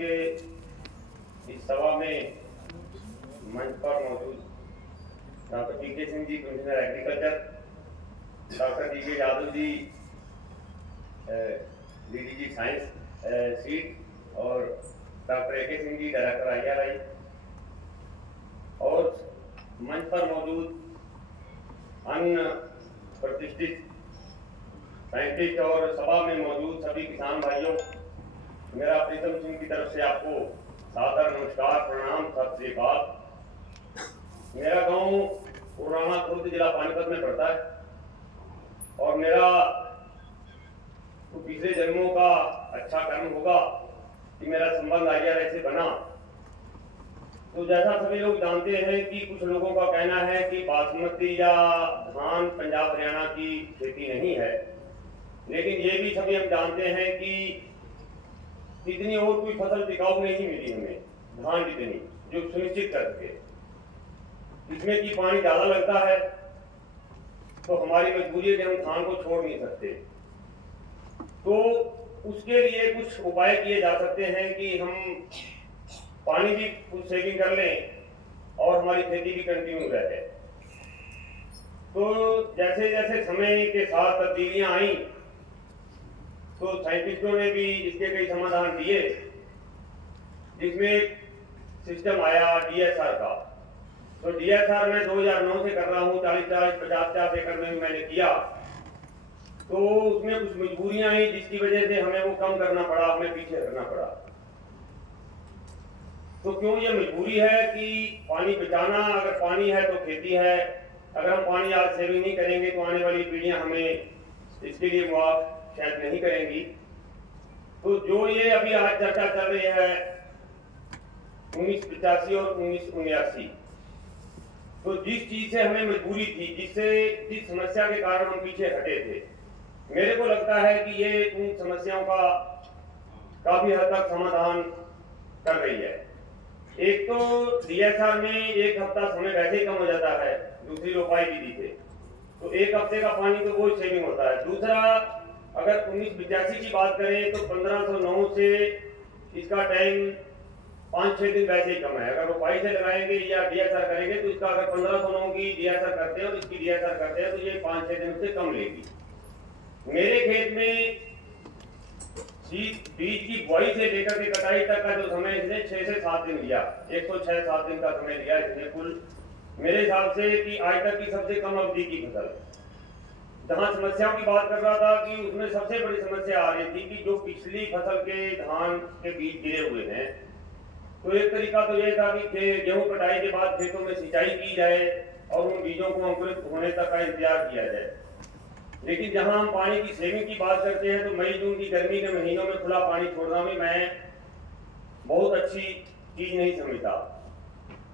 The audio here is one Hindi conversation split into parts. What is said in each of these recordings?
के इस सभा में मंच पर मौजूद डॉक्टर पीके Singh ji, commissioner agriculture, doctor D के Yadav ji, DDG science seat, और डॉक्टर एके सिंह जी, डायरेक्टर IRI, और मंच पर मौजूद अन्य प्रतिष्ठित साइंटिस्ट और सभा में मौजूद सभी किसान भाइयों, मेरा प्रीतम सिंह की तरफ से आपको सादर नमस्कार, प्रणाम, सत श्री अकाल। मेरा गांव पुराना खुर्द, जिला पानीपत में पड़ता है और मेरा तो पिछले जन्मों का अच्छा कर्म होगा कि मेरा संबंध IRI से बना। तो जैसा सभी लोग जानते हैं कि कुछ लोगों का कहना है कि बासमती या धान पंजाब हरियाणा की खेती नहीं है, लेकिन ये भी सभी हम जानते हैं कि इतनी और कोई फसल टिकाऊ नहीं मिली हमें धान जितनी, जो सुनिश्चित कर सके। इसमें कि पानी ज्यादा लगता है तो हमारी मजबूरी है कि हम धान को छोड़ नहीं सकते। तो उसके लिए कुछ उपाय किए जा सकते हैं कि हम पानी की कुछ सेविंग कर लें और हमारी खेती भी कंटिन्यू रहे। तो जैसे जैसे समय के साथ तब्दीलियां आई तो साइंटिस्टों ने भी इसके कई समाधान दिए, जिसमें सिस्टम आया DSR का। तो DSR मैं 2009 से कर रहा हूँ, 40-50 एकड़ में मैंने किया। तो उसमें कुछ मजबूरियां आई जिसकी वजह से हमें वो कम करना पड़ा, हमें पीछे हटना पड़ा। तो क्यों ये मजबूरी है कि पानी बचाना, अगर पानी है तो खेती है। अगर हम पानी आज सेविंग नहीं करेंगे तो आने वाली पीढ़ियां हमें इसके लिए मुआवजा शायद नहीं करेंगी। तो जो ये अभी आज चर्चा चल रही है 1985 और 1979, तो जिस चीज से हमें मजबूरी थी, जिस समस्या के कारण हम पीछे हटे थे, मेरे को लगता है कि ये उन समस्याओं का काफी हद तक समाधान कर रही है। एक तो DSR में एक हफ्ता समय वैसे ही कम हो जाता है, दूसरी रोपाई विधि से तो एक हफ्ते का पानी तो वो सेविंग होता है। दूसरा, अगर 1985 की बात करें तो 1509 से इसका टाइम 5-6 दिन वैसे ही कम है। अगर रोपाई से लगाएंगे या DSR करेंगे तो इसका अगर 1509 की DSR करते हैं और इसकी DSR करते हैं तो ये 5-6 दिन से कम लेगी। मेरे खेत में बीज की बुआई से लेकर के कटाई तक का जो समय इसने 6 से 7 दिन लिया, 106-7 दिन का समय लिया इसने कुल, मेरे हिसाब से कि आज तक की सबसे कम अवधि की फसल। जहां समस्याओं की बात कर रहा था कि उसमें सबसे बड़ी समस्या आ रही थी कि जो पिछली फसल के धान के बीज गिरे हुए हैं, तो एक तरीका तो यह था कि गेहूं कटाई के बाद खेतों में सिंचाई की जाए और उन बीजों को अंकुरित होने तक का इंतजार किया जाए। लेकिन जहां हम पानी की सेविंग की बात करते हैं तो मई जून की गर्मी के महीनों में खुला पानी छोड़ना भी मैं बहुत अच्छी चीज नहीं समझता।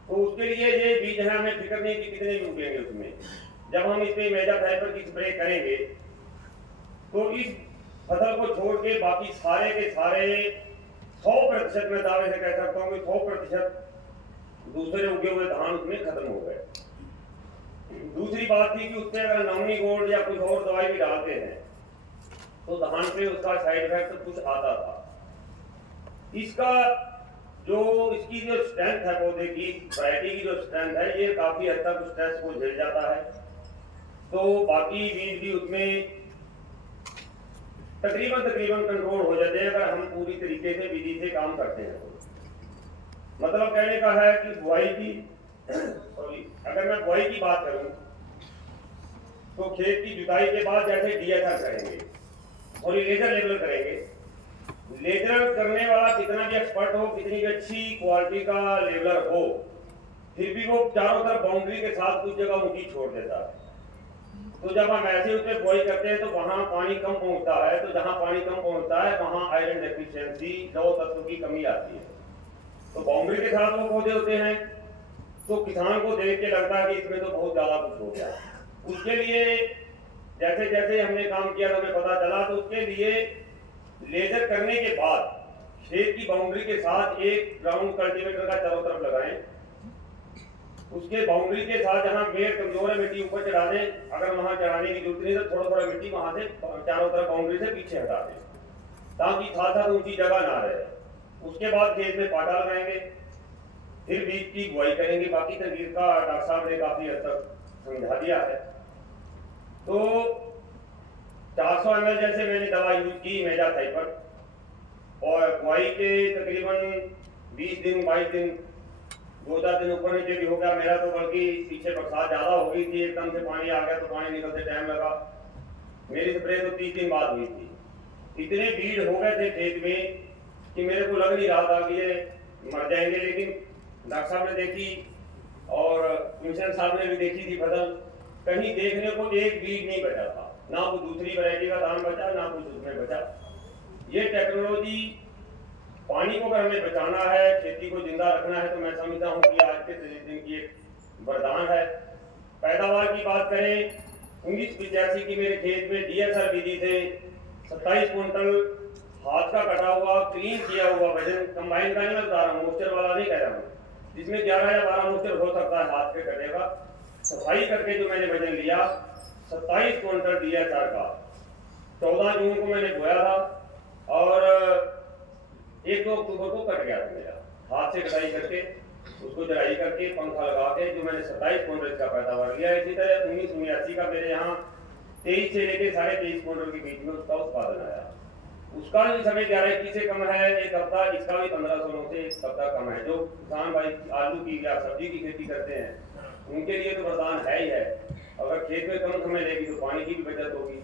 तो उसके लिए ये बीज है, हमें फिक्र नहीं कि कितने भी उगेंगे उसमें। जब हम इसमें मेजाथाइपर की स्प्रे करेंगे तो इस फसल को छोड़ के बाकी सारे के सारे 100% में दावे से कह सकता हूँ कि 100% दूसरे उगे हुए धान उसमें खत्म हो गए। दूसरी बात थी कि उससे अगर नॉमिनी गोल्ड या कुछ और दवाई भी डालते हैं तो धान पे उसका साइड इफेक्ट कुछ आता था। इसका इसकी जो स्ट्रेंथ है, पौधे की वैरायटी की जो स्ट्रेंथ है, ये काफी हद तक स्ट्रेस को झेल जाता है। तो बाकी बीज भी उसमें तकरीबन कंट्रोल हो जाते हैं अगर हम पूरी तरीके से विधि से काम करते हैं। मतलब कहने का है कि बुआई की अगर मैं बुआई की बात करूं तो खेत की जुताई के बाद जैसे DSR करेंगे और लेजर लेवल करेंगे। लेजर करने वाला कितना भी एक्सपर्ट हो, कितनी भी अच्छी क्वालिटी का लेवलर हो, फिर भी वो चारों तरफ बाउंड्री के साथ कुछ जगह ऊंची छोड़ देता है। तो जब हम ऐसे उस पर बुआई करते हैं तो वहां पानी कम पहुंचता है, तो जहां पानी कम पहुंचता है वहां आयरन डेफिशिएंसी, लौह तत्व की कमी आती है। तो बाउंड्री के साथ वो पौधे होते हैं तो किसान को देख के लगता है कि इसमें तो बहुत ज्यादा कुछ हो गया। उसके लिए जैसे जैसे हमने काम किया तो हमें पता चला, तो उसके लिए लेजर करने के बाद खेत की बाउंड्री के साथ एक ग्राउंड कल्टीवेटर का चारों तरफ लगाएं। उसके बाउंड्री के साथ जहां मेड़ कमजोर है मिट्टी ऊपर चढ़ा दें, अगर वहां चढ़ाने की जरूरत नहीं तो थोड़ा थोड़ा मिट्टी वहां से चारों तरफ बाउंड्री से पीछे हटा दें, ताकि खासा ऊंची जगह ना रहे। उसके बाद खेत में पाटा लगाएंगे, फिर बीज की बुआई करेंगे। बाकी तकनीक का डॉक्टर साहब ने काफ़ी हद तक समझा दिया है। तो 400 ml जैसे मैंने दवा यूज की मेजाथाइपर, और बुआई के तकरीबन 20 दिन 22 दिन 2-4 दिन ऊपर नीचे भी हो गया मेरा, तो बल्कि पीछे बरसात ज़्यादा हो गई थी, एकदम से पानी आ गया तो पानी निकलते टाइम लगा। मेरी स्प्रे तो 30 दिन बाद हुई थी। इतने भीड़ हो गए थे खेत में कि मेरे को लग नहीं रहा था कि ये मर जाएंगे, लेकिन डॉक्टर साहब ने देखी और कमिश्नर साहब ने भी देखी थी फसल, कहीं देखने को एक बीज नहीं बचा था, ना वो दूसरी वैरायटी का धान बचा, ना कुछ उसमें बचा। ये टेक्नोलॉजी, पानी को अगर हमें बचाना है, खेती को जिंदा रखना है, तो मैं समझता हूँ कि आज के दिन की एक वरदान है। पैदावार की बात करें, 1985 की मेरे खेत में DSR विधि से 27 कुंटल हाथ का कटा हुआ क्लीन किया हुआ वजन, कंबाइन का नहीं मैं बता रहा हूँ, मोस्टर वाला नहीं कह रहा हूँ, जिसमें 11 या 12 मोस्टर हो सकता है हाथ के कटे का, सफाई करके जो मैंने वजन लिया 27 कुंटल DSR का, 14 जून को मैंने बोया था और 1-2 अक्टूबर को कट गया था मेरा। हाथ से कटाई करके उसको जराई करके पंखा लगा के जो मैंने 27 कुंटल का पैदावार लिया। इसी तरह 1979 का मेरे यहाँ 23 से लेकर 23.5 कुंटल के बीच में उसका उत्पादन आया। उसका जो समय 11-21 से कम है, एक हफ्ता, इसका भी 1500 से एक हफ्ता कम है। जो किसान भाई आलू की या सब्जी की खेती करते हैं उनके लिए तो वरदान है ही है। अगर खेत में कम समय लेगी तो पानी की भी बचत होगी।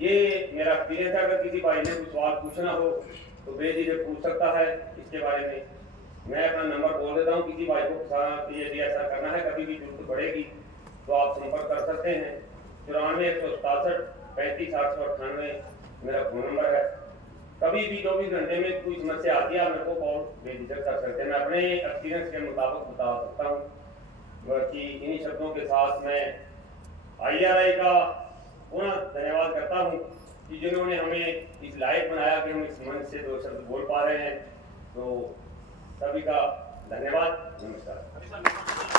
ये मेरा एक्सपीरियंस है। अगर किसी भाई ने कुछ सवाल पूछना हो तो बेझिझक पूछ सकता है इसके बारे में। मैं अपना नंबर बोल देता हूँ, किसी भाई को यदि ऐसा करना है, कभी भी जरूरत पड़ेगी तो आप संपर्क कर सकते हैं। 94 167 35 898 मेरा फ़ोन नंबर है। कभी भी 24 घंटे में कोई समस्या आती है आप मेरे को कॉल बेझिझक कर सकते हैं, मैं अपने एक्सपीरियंस के मुताबिक बता सकता हूँ। बाकी इन्हीं शब्दों के साथ मैं IRI का पुनः धन्यवाद करता हूँ कि जिन्होंने हमें इस लायक बनाया कि हम इस मंच से 2 शब्द बोल पा रहे हैं। तो सभी का धन्यवाद, नमस्कार।